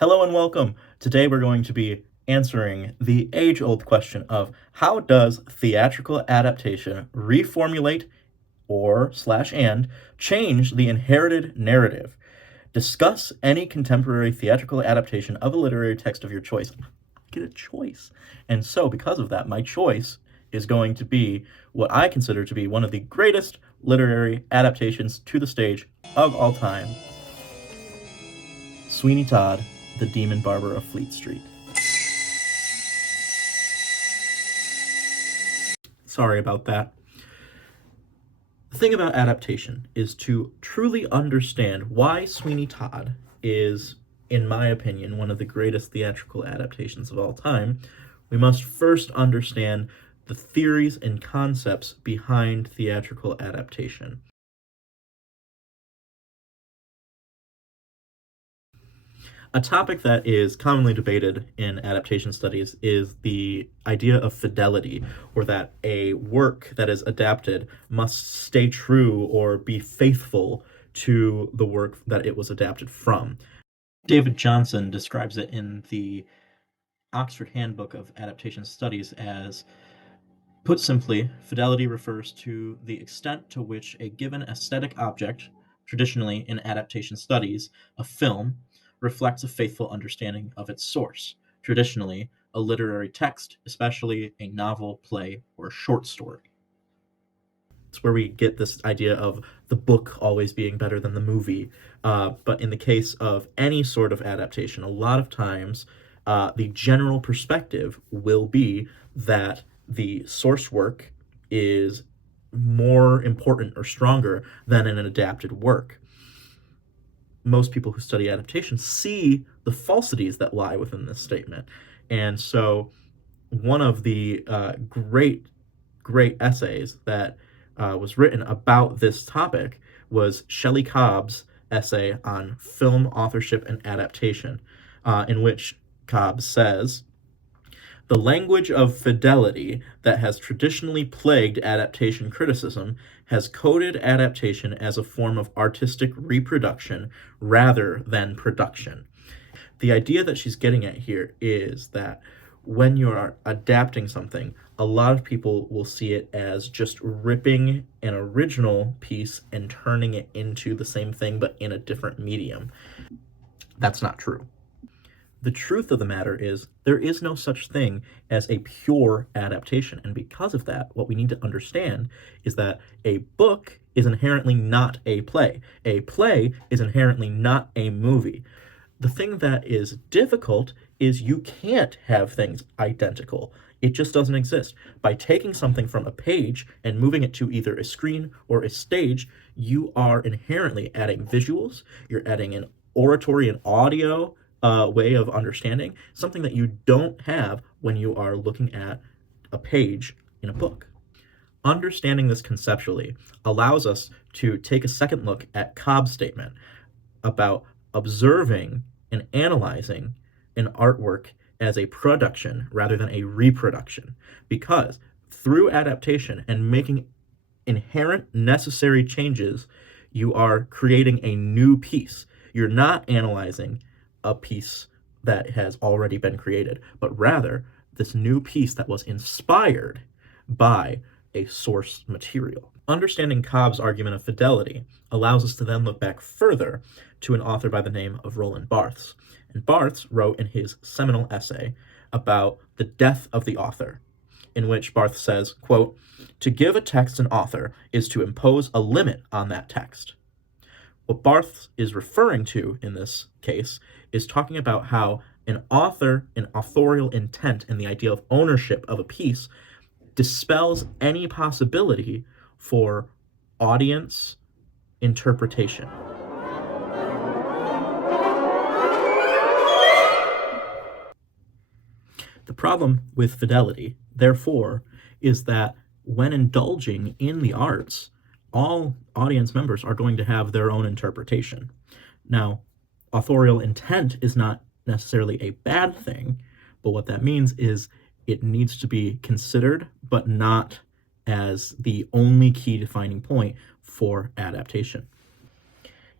Hello and welcome. Today we're going to be answering the age-old question of how does theatrical adaptation reformulate or/and change the inherited narrative? Discuss any contemporary theatrical adaptation of a literary text of your choice. Get a choice. And so because of that, my choice is going to be what I consider to be one of the greatest literary adaptations to the stage of all time, Sweeney Todd, the Demon Barber of Fleet Street. Sorry about that. The thing about adaptation is to truly understand why Sweeney Todd is, in my opinion, one of the greatest theatrical adaptations of all time. We must first understand the theories and concepts behind theatrical adaptation. A topic that is commonly debated in adaptation studies is the idea of fidelity, or that a work that is adapted must stay true or be faithful to the work that it was adapted from. David Johnson describes it in the Oxford Handbook of Adaptation Studies as, put simply, fidelity refers to the extent to which a given aesthetic object, traditionally in adaptation studies, a film, reflects a faithful understanding of its source, traditionally a literary text, especially a novel, play, or short story. It's where we get this idea of the book always being better than the movie. But in the case of any sort of adaptation, a lot of times the general perspective will be that the source work is more important or stronger than an adapted work. Most people who study adaptation see the falsities that lie within this statement. And so one of the great essays that was written about this topic was Shelley Cobb's essay on film authorship and adaptation, in which Cobb says, "The language of fidelity that has traditionally plagued adaptation criticism has coded adaptation as a form of artistic reproduction rather than production." The idea that she's getting at here is that when you're adapting something, a lot of people will see it as just ripping an original piece and turning it into the same thing but in a different medium. That's not true. The truth of the matter is there is no such thing as a pure adaptation, and because of that, what we need to understand is that a book is inherently not a play. A play is inherently not a movie. The thing that is difficult is you can't have things identical. It just doesn't exist. By taking something from a page and moving it to either a screen or a stage, you are inherently adding visuals, you're adding an oratory and audio way of understanding, something that you don't have when you are looking at a page in a book. Understanding this conceptually allows us to take a second look at Cobb's statement about observing and analyzing an artwork as a production rather than a reproduction, because through adaptation and making inherent necessary changes, you are creating a new piece. You're not analyzing a piece that has already been created, but rather this new piece that was inspired by a source material. Understanding Cobb's argument of fidelity allows us to then look back further to an author by the name of Roland Barthes. And Barthes wrote in his seminal essay about the death of the author, in which Barthes says, quote, "To give a text an author is to impose a limit on that text." What Barthes is referring to in this case is talking about how an authorial intent, and the idea of ownership of a piece dispels any possibility for audience interpretation. The problem with fidelity, therefore, is that when indulging in the arts, all audience members are going to have their own interpretation. Now, authorial intent is not necessarily a bad thing, but what that means is it needs to be considered, but not as the only key defining point for adaptation.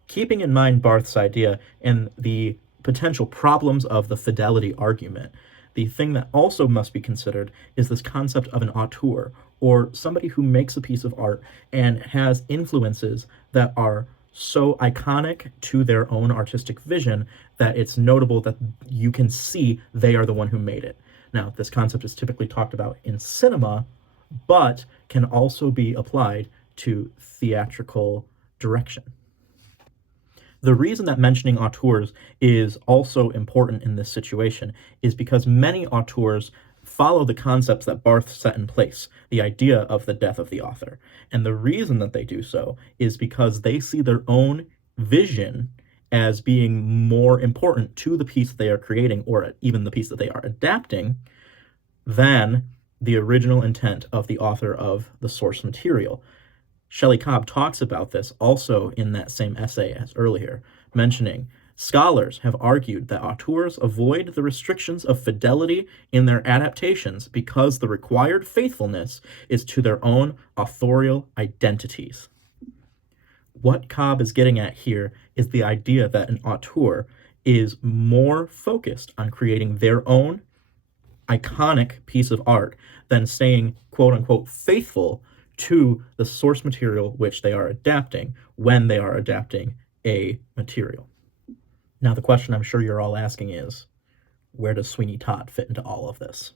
Keeping in mind Barth's idea and the potential problems of the fidelity argument, the thing that also must be considered is this concept of an auteur, or somebody who makes a piece of art and has influences that are so iconic to their own artistic vision that it's notable that you can see they are the one who made it. Now, this concept is typically talked about in cinema, but can also be applied to theatrical direction. The reason that mentioning auteurs is also important in this situation is because many auteurs follow the concepts that Barthes set in place, the idea of the death of the author. And the reason that they do so is because they see their own vision as being more important to the piece they are creating, or even the piece that they are adapting, than the original intent of the author of the source material. Shelley Cobb talks about this also in that same essay as earlier, mentioning scholars have argued that auteurs avoid the restrictions of fidelity in their adaptations because the required faithfulness is to their own authorial identities. What Cobb is getting at here is the idea that an auteur is more focused on creating their own iconic piece of art than staying quote unquote faithful to the source material which they are adapting when they are adapting a material. Now, the question I'm sure you're all asking is, where does Sweeney Todd fit into all of this?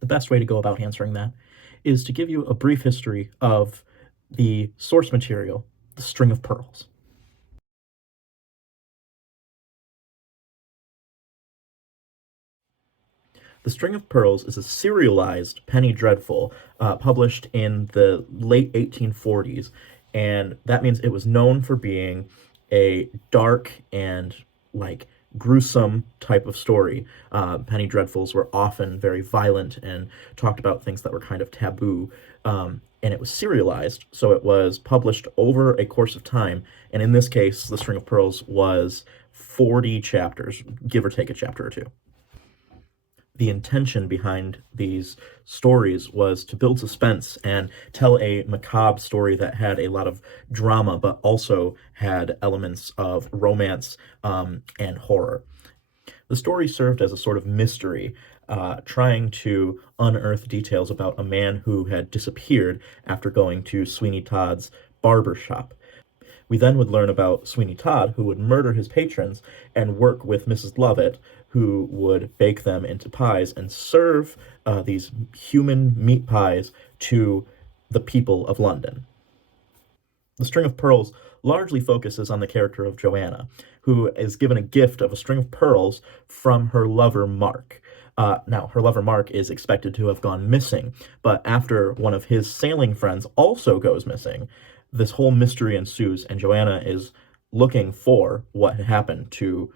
The best way to go about answering that is to give you a brief history of the source material, The String of Pearls. The String of Pearls is a serialized penny dreadful published in the late 1840s, and that means it was known for being a dark and like gruesome type of story. Penny dreadfuls were often very violent and talked about things that were kind of taboo. And it was serialized, so it was published over a course of time. And in this case, The String of Pearls was 40 chapters, give or take a chapter or two. The intention behind these stories was to build suspense and tell a macabre story that had a lot of drama, but also had elements of romance and horror. The story served as a sort of mystery, trying to unearth details about a man who had disappeared after going to Sweeney Todd's barber shop. We then would learn about Sweeney Todd, who would murder his patrons and work with Mrs. Lovett, who would bake them into pies and serve these human meat pies to the people of London. The String of Pearls largely focuses on the character of Joanna, who is given a gift of a string of pearls from her lover, Mark. Now, her lover, Mark, is expected to have gone missing, but after one of his sailing friends also goes missing, this whole mystery ensues, and Joanna is looking for what had happened to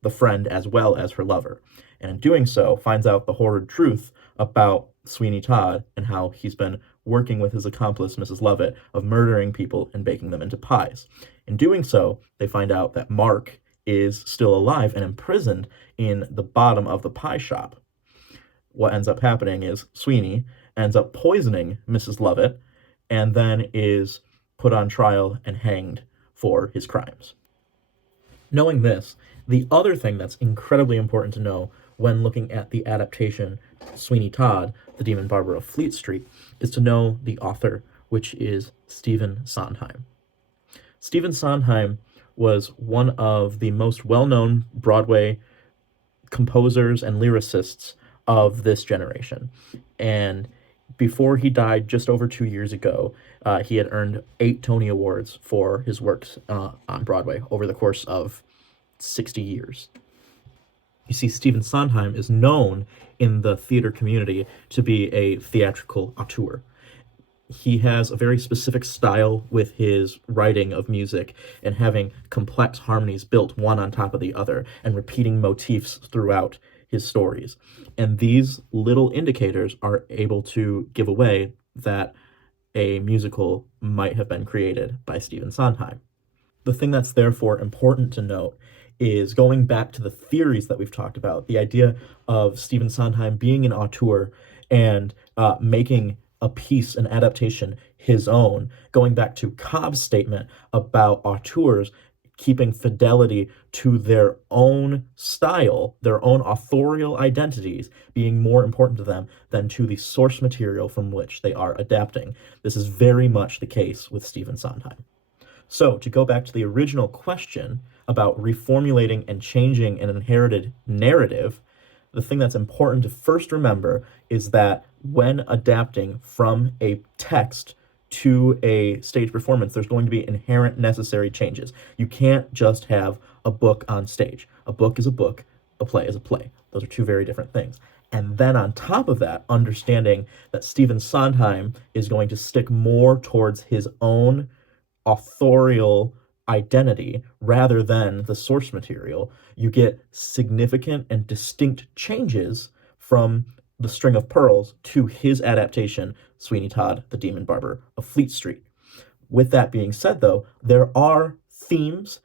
the friend as well as her lover. And in doing so, finds out the horrid truth about Sweeney Todd and how he's been working with his accomplice, Mrs. Lovett, of murdering people and baking them into pies. In doing so, they find out that Mark is still alive and imprisoned in the bottom of the pie shop. What ends up happening is Sweeney ends up poisoning Mrs. Lovett and then is put on trial and hanged for his crimes. Knowing this, the other thing that's incredibly important to know when looking at the adaptation Sweeney Todd, The Demon Barber of Fleet Street, is to know the author, which is Stephen Sondheim. Stephen Sondheim was one of the most well-known Broadway composers and lyricists of this generation. And before he died just over 2 years ago, he had earned 8 Tony Awards for his works on Broadway over the course of 60 years. You see, Stephen Sondheim is known in the theater community to be a theatrical auteur. He has a very specific style with his writing of music and having complex harmonies built one on top of the other and repeating motifs throughout his stories. And these little indicators are able to give away that a musical might have been created by Stephen Sondheim. The thing that's therefore important to note is going back to the theories that we've talked about, the idea of Stephen Sondheim being an auteur and making a piece, an adaptation, his own, going back to Cobb's statement about auteurs keeping fidelity to their own style, their own authorial identities being more important to them than to the source material from which they are adapting. This is very much the case with Stephen Sondheim. So, to go back to the original question about reformulating and changing an inherited narrative, the thing that's important to first remember is that when adapting from a text to a stage performance, there's going to be inherent necessary changes. You can't just have a book on stage. A book is a book, a play is a play. Those are two very different things. And then on top of that, understanding that Stephen Sondheim is going to stick more towards his own authorial identity rather than the source material, you get significant and distinct changes from The String of Pearls to his adaptation, Sweeney Todd, The Demon Barber of Fleet Street. With that being said, though, there are themes,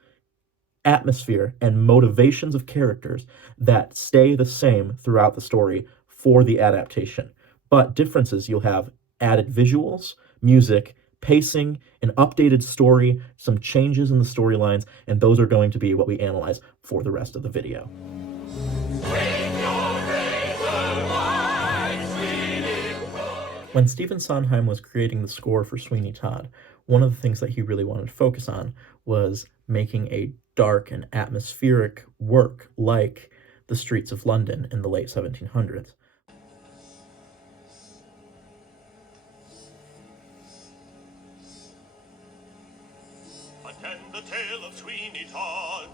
atmosphere, and motivations of characters that stay the same throughout the story for the adaptation. But differences, you'll have added visuals, music, pacing, an updated story, some changes in the storylines, and those are going to be what we analyze for the rest of the video. When Stephen Sondheim was creating the score for Sweeney Todd, one of the things that he really wanted to focus on was making a dark and atmospheric work like The Streets of London in the late 1700s. Attend the tale of Sweeney Todd.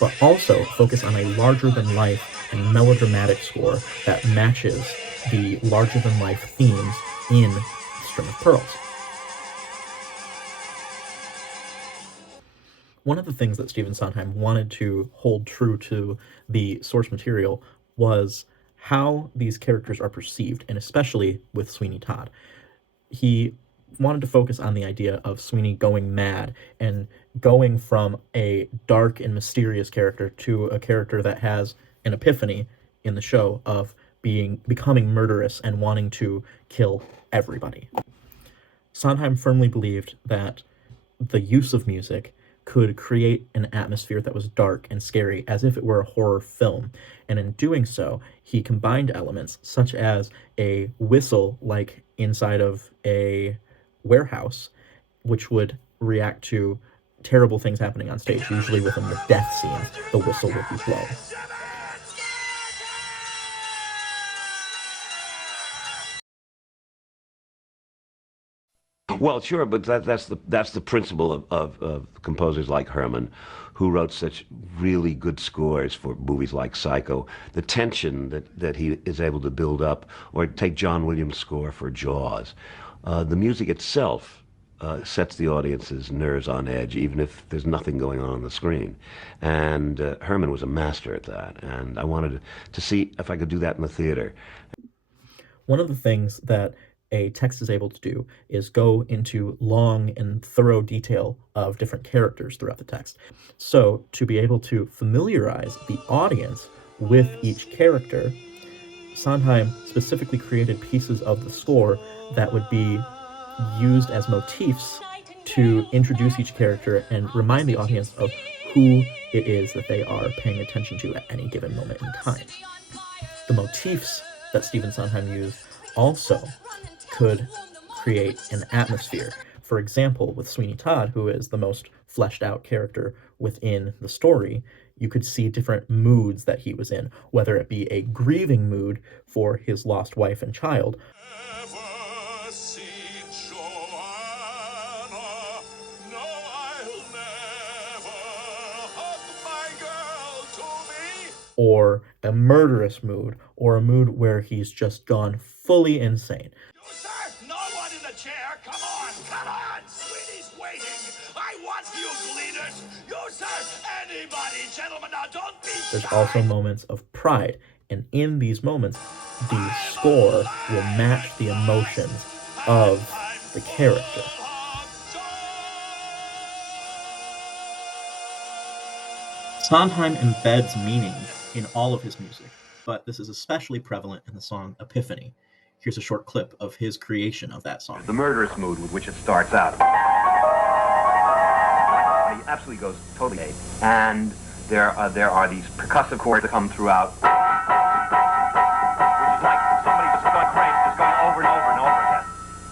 But also focus on a larger-than-life and melodramatic score that matches the larger-than-life themes in String of Pearls. One of the things that Stephen Sondheim wanted to hold true to the source material was how these characters are perceived, and especially with Sweeney Todd. He wanted to focus on the idea of Sweeney going mad and going from a dark and mysterious character to a character that has an epiphany in the show of becoming murderous and wanting to kill everybody. Sondheim firmly believed that the use of music could create an atmosphere that was dark and scary as if it were a horror film, and in doing so, he combined elements such as a whistle like inside of a warehouse, which would react to terrible things happening on stage. Usually within the death scenes, the whistle would be blown. Well, sure, but that's the principle of composers like Herman, who wrote such really good scores for movies like Psycho. The tension that he is able to build up, or take John Williams' score for Jaws. The music itself sets the audience's nerves on edge, even if there's nothing going on the screen. And Herman was a master at that, and I wanted to see if I could do that in the theater. One of the things that a text is able to do is go into long and thorough detail of different characters throughout the text. So to be able to familiarize the audience with each character, Sondheim specifically created pieces of the score that would be used as motifs to introduce each character and remind the audience of who it is that they are paying attention to at any given moment in time. The motifs that Stephen Sondheim used also could create an atmosphere. For example, with Sweeney Todd, who is the most fleshed out character within the story, you could see different moods that he was in, whether it be a grieving mood for his lost wife and child, or a murderous mood, or a mood where he's just gone fully insane. You, sir? No one in the chair. Come on. Sweeney's waiting. I want you, bleeders. You, sir. Anybody, gentlemen, now don't be shy. There's also moments of pride, and in these moments, the score will match the emotions of the character. Sondheim embeds meaning in all of his music, but this is especially prevalent in the song Epiphany. Here's a short clip of his creation of that song. The murderous mood with which it starts out. absolutely goes totally gay. And there are these percussive chords that come throughout, which is like somebody just going crazy, just going over and over and over again.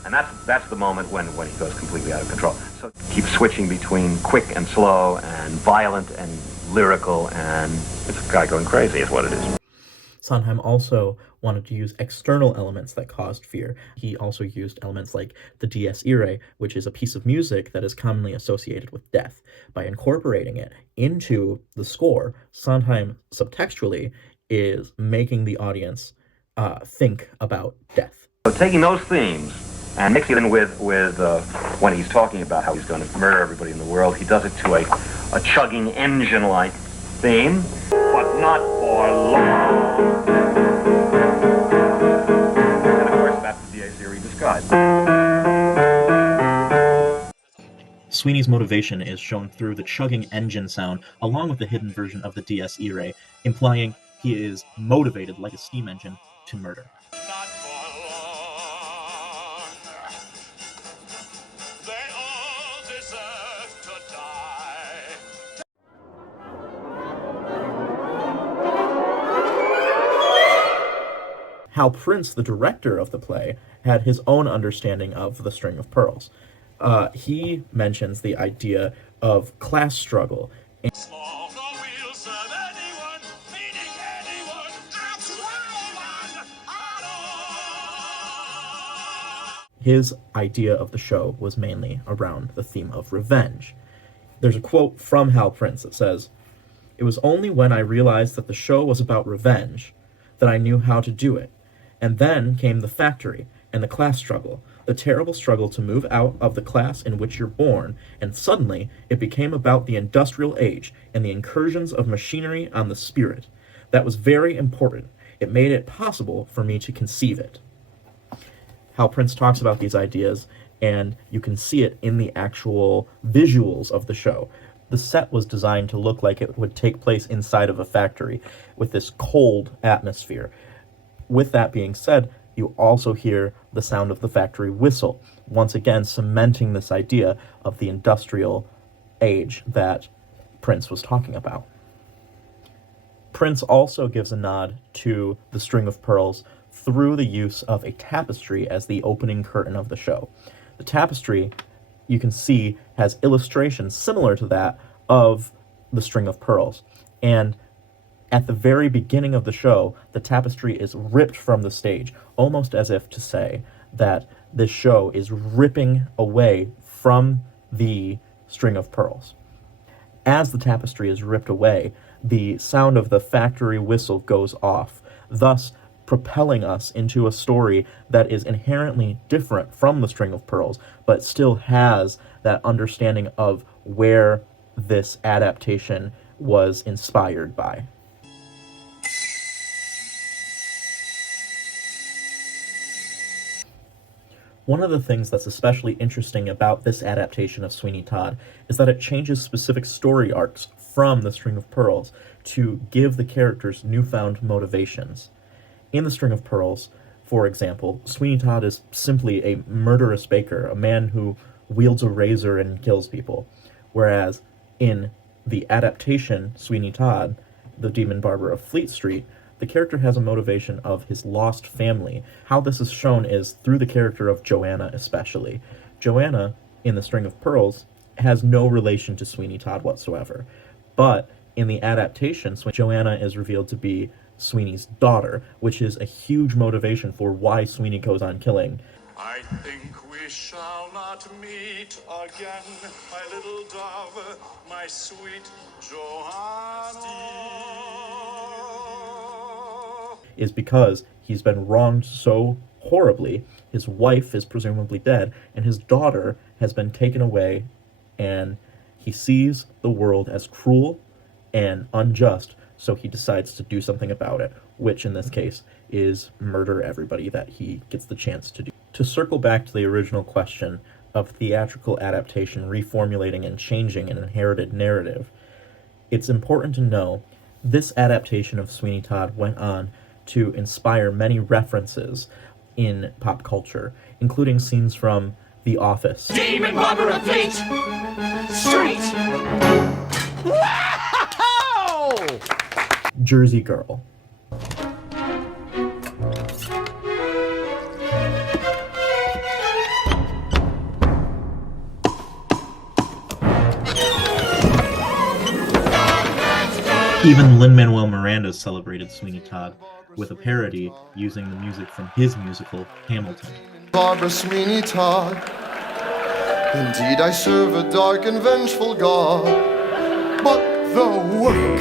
And that's the moment when he goes completely out of control. So keep switching between quick and slow and violent and lyrical, and it's a guy going crazy is what it is. Sondheim also wanted to use external elements that caused fear. He also used elements like the dies irae, which is a piece of music that is commonly associated with death. By incorporating it into the score, Sondheim subtextually is making the audience think about death. So taking those themes and mixing them with when he's talking about how he's going to murder everybody in the world, he does it to a chugging engine-like theme, but not for long. And of course, that's the dies irae disguised. Sweeney's motivation is shown through the chugging engine sound, along with the hidden version of the dies irae, implying he is motivated like a steam engine to murder. Not for long. They all deserve to die. Hal Prince, the director of the play, had his own understanding of The String of Pearls. He mentions the idea of class struggle. Small, no wheels serve anyone, meaning anyone, at anyone at all. His idea of the show was mainly around the theme of revenge. There's a quote from Hal Prince that says, "It was only when I realized that the show was about revenge that I knew how to do it. And then came the factory and the class struggle, the terrible struggle to move out of the class in which you're born, and suddenly it became about the industrial age and the incursions of machinery on the spirit. That was very important. It made it possible for me to conceive it." Hal Prince talks about these ideas, and you can see it in the actual visuals of the show. The set was designed to look like it would take place inside of a factory with this cold atmosphere. With that being said, you also hear the sound of the factory whistle, once again cementing this idea of the industrial age that Prince was talking about. Prince also gives a nod to The String of Pearls through the use of a tapestry as the opening curtain of the show. The tapestry, you can see, has illustrations similar to that of The String of Pearls. And at the very beginning of the show, the tapestry is ripped from the stage, almost as if to say that this show is ripping away from the String of Pearls. As the tapestry is ripped away, the sound of the factory whistle goes off, thus propelling us into a story that is inherently different from The String of Pearls, but still has that understanding of where this adaptation was inspired by. One of the things that's especially interesting about this adaptation of Sweeney Todd is that it changes specific story arcs from The String of Pearls to give the characters newfound motivations. In The String of Pearls, for example, Sweeney Todd is simply a murderous baker, a man who wields a razor and kills people, whereas in the adaptation, Sweeney Todd, the Demon Barber of Fleet Street, the character has a motivation of his lost family. How this is shown is through the character of Joanna especially. Joanna, in The String of Pearls, has no relation to Sweeney Todd whatsoever. But in the adaptation, Joanna is revealed to be Sweeney's daughter, which is a huge motivation for why Sweeney goes on killing. I think we shall not meet again, my little dove, my sweet Joanna. Is because he's been wronged so horribly. His wife is presumably dead, and his daughter has been taken away, and he sees the world as cruel and unjust, so he decides to do something about it, which in this case is murder everybody that he gets the chance to do. To circle back to the original question of theatrical adaptation reformulating and changing an inherited narrative, it's important to know this adaptation of Sweeney Todd went on to inspire many references in pop culture, including scenes from The Office, Demon Barber of Fleet Street! Wow! Jersey Girl, even Lin-Manuel Miranda's celebrated Sweeney Todd with a parody using the music from his musical Hamilton. Barbara Sweeney Todd. Indeed, I serve a dark and vengeful God, but the work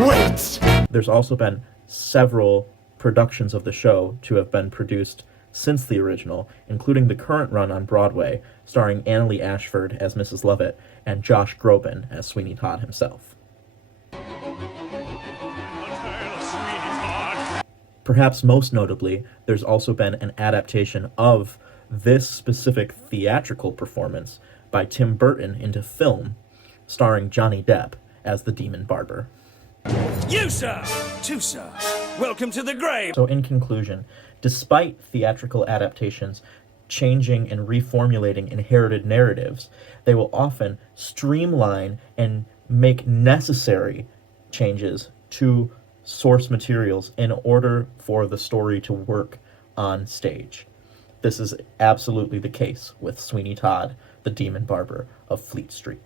waits. There's also been several productions of the show to have been produced since the original, including the current run on Broadway, starring Annalee Ashford as Mrs. Lovett and Josh Groban as Sweeney Todd himself. Perhaps most notably, there's also been an adaptation of this specific theatrical performance by Tim Burton into film, starring Johnny Depp as the Demon Barber. You, sir! Two, sir. Welcome to the grave! So in conclusion, despite theatrical adaptations changing and reformulating inherited narratives, they will often streamline and make necessary changes to source materials in order for the story to work on stage. This is absolutely the case with Sweeney Todd, the Demon Barber of Fleet Street.